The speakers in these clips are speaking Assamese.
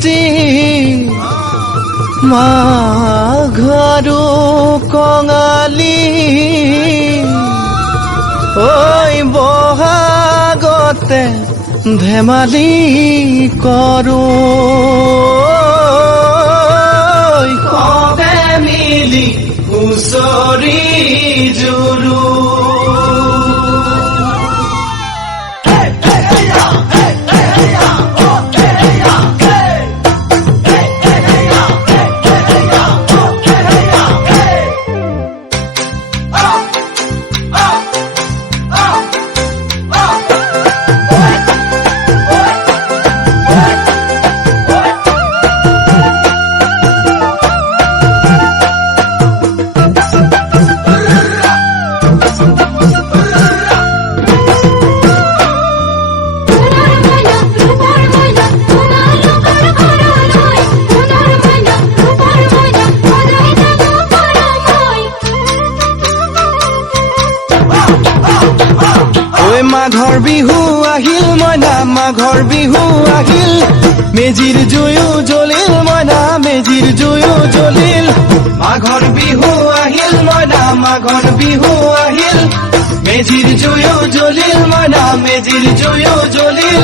খেতি মাঘৰো কঙালী ঐ বহাগতে ধেমালি কৰো কবে মিলি হুঁচৰি জুৰু মাঘৰ বিহু আহিল মইনা মাঘৰ বিহু আহিল মেজিৰ জুয়ো জ্বলিল মইনা মেজিৰ জুয়ো জ্বলিল মাঘৰ বিহু আহিল মইনা মাঘৰ বিহু আহিল মেজিৰ জুয়ো জ্বলিল মইনা মেজিৰ জুয়ো জ্বলিল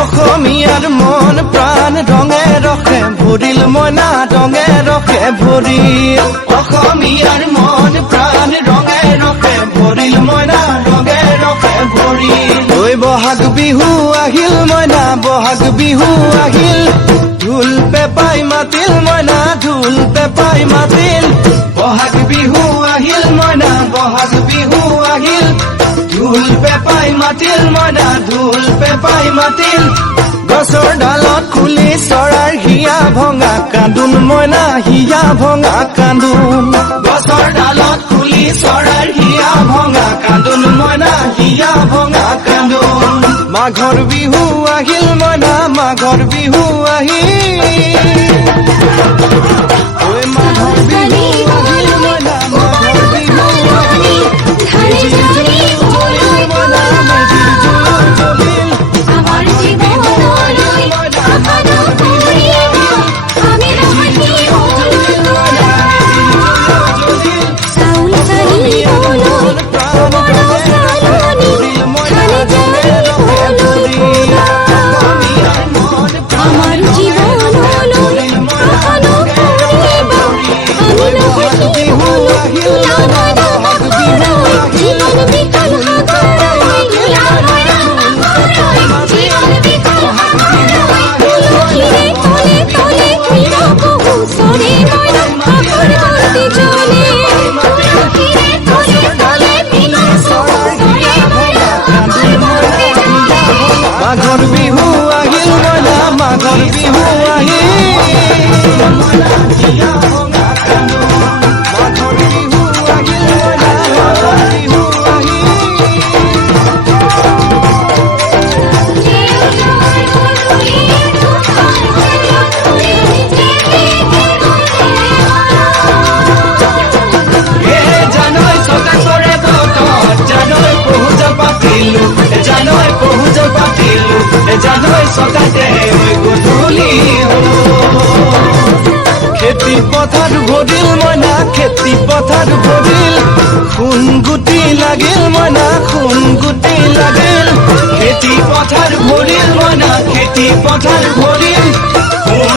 অসমীয়াৰ মন প্ৰাণ ৰঙে ৰখে ভৰিল মইনা ৰঙে ৰখে ভৰিল অসমীয়াৰ মন প্ৰাণ ৰঙে ৰখে ভৰিল মইনা ৰঙে ৰখে ভৰিল ঐ বহাগ বিহু আহিল মইনা বহাগ বিহু আহিল ঢোল পেপাই মাতিল মইনা ঢোল পেপাই মাতিল বহাগ বিহু আহিল মইনা বহাগ বিহু আহিল ঢোল পেপাই মাতিল মইনা ঢোল পেপাই মাতিল গছৰ ডালত খুলি চৰাৰ হিয়া ভঙা কান্দোন মইনা হিয়া ভঙা কান্দোন গছৰ ডালত খুলি চৰাৰ হিয়া ভঙা কান্দোন মইনা হিয়া ভঙা কান্দোন মাঘৰ বিহু আহিল মইনা মাঘৰ বিহু আহিল ঐ মাঘৰ বিহু আহিল মইনা মাঘৰ বিহু আহিল মেজিৰ জুয়ো জ্বলিল মইনা মেজিৰ জুয়ো জ্বলিল আমার জীবনলৈ আকানো করিব আমি রহতি চাউল চালিবলৈ বড় চালনি খালি যাই আমার জীবনলৈ আকানো করিব আমি রহতি জীবন বিকাল মাঘৰ বিহু আহিল মইনা মাঘৰ বিহু আহিল মাঘৰ বিহু আহিল মইনা মাঘৰ বিহু জানৈ চকা কৰে বতৰত জানৈ পহুজ পাতিলো জানৈ পহুজ পাতিলো জানৈ চকাতে গধূলি খেতি পথাৰ ভৰিল মইনা খেতি পথাৰ ভৰিল সোণ গুটি লাগিল মইনা সোণ গুটি লাগিল খেতি পথাৰ ভৰিল মইনা খেতি পথাৰ ভৰিল